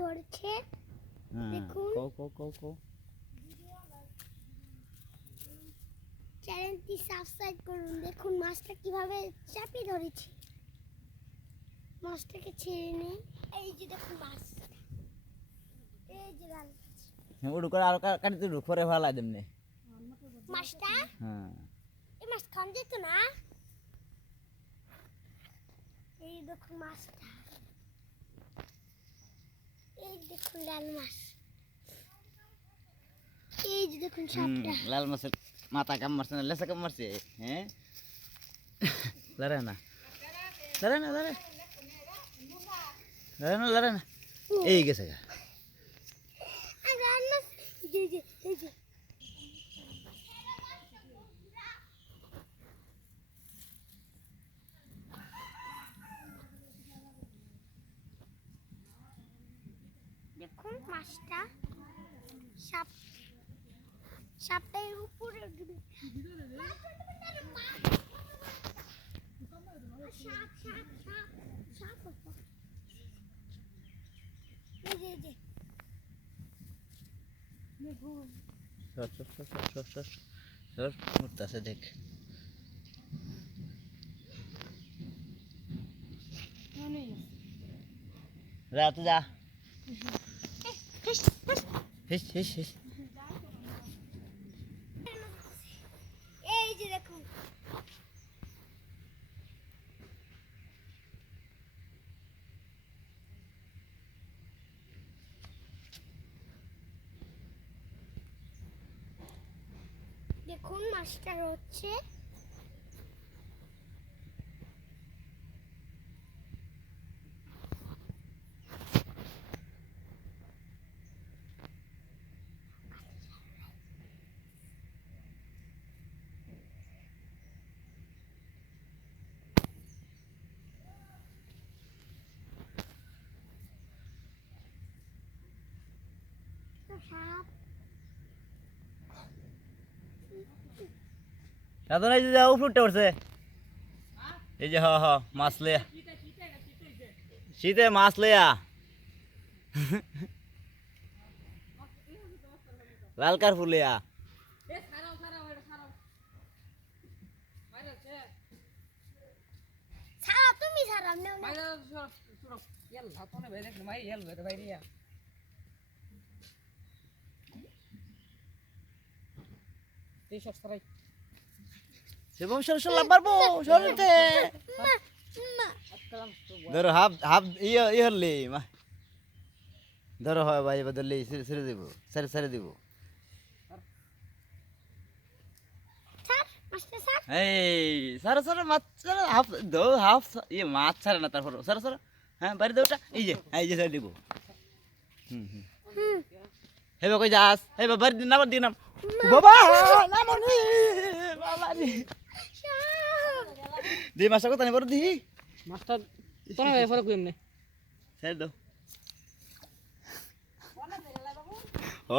ধরছে দেখুন চ্যানেলটি সাবস্ক্রাইব করুন। দেখুন মাছটা কিভাবে চাপিয়ে ধরেছি। মাছটাকে ছেড়ে নেই। এই যে দেখুন মাছ, এই যে লাল উড়ু করে আর কাটি তো পরে ভালো লাগে এমনি মাছটা। হ্যাঁ এই মাছ খান যেত না। এই দেখুন মাছটা, এই দেখুন লাল মাছ, এই যে দেখুন সাপটা। লাল মাছের মাথা কাম মারছে না, লেসা কাম মারছে। হ্যাঁ লড়ে না লড়ে না লড়ে লড়ে না লড়ে না এই গেছে গা। আর লাল মাছ এই যে এই যে দেখুন মাছটা সাপ, সাপের উপরে উঠবে। সাপ সাপ সাপ সাপ এই যে এই যে দেখুন সর সর সর সর সর সর উঠতেছে দেখ। রাত যা হিস হিস হিস। এই যে দেখুন দেখুন মাছটা হচ্ছে সাপ। সাধন এই যে উপরটা উঠছে এই যে হ হ মাছ লইয়া শীতে মাছ লইয়া লালকার ফুলিয়া ছাড়া তুমি ছাড়া নেও না। শিবম সর লাভ পারবো সরতে ধরো হাফ হাফ ইয়ে হলি মা ধরো হয় ভাই বদললি ছেড়ে দিব ছেড়ে দিব। ছাড় মাছটা ছাড়। এই সারা সারা মাছ সারা হাফ দো হাফ ইয়ে মাছ ছাড়ে না তারপর সারা সারা হ্যাঁ বাড়ি দাও ওটা এই যে ছেড়ে দিব। হে কই যাস হে বাড়ি দিন নাম দিন নাম বাবা নাম রে বাবা রে দি মাছটা কত নেব দি মাছটা তোরা ফলো করি এমনি ছেড়ে দাও ও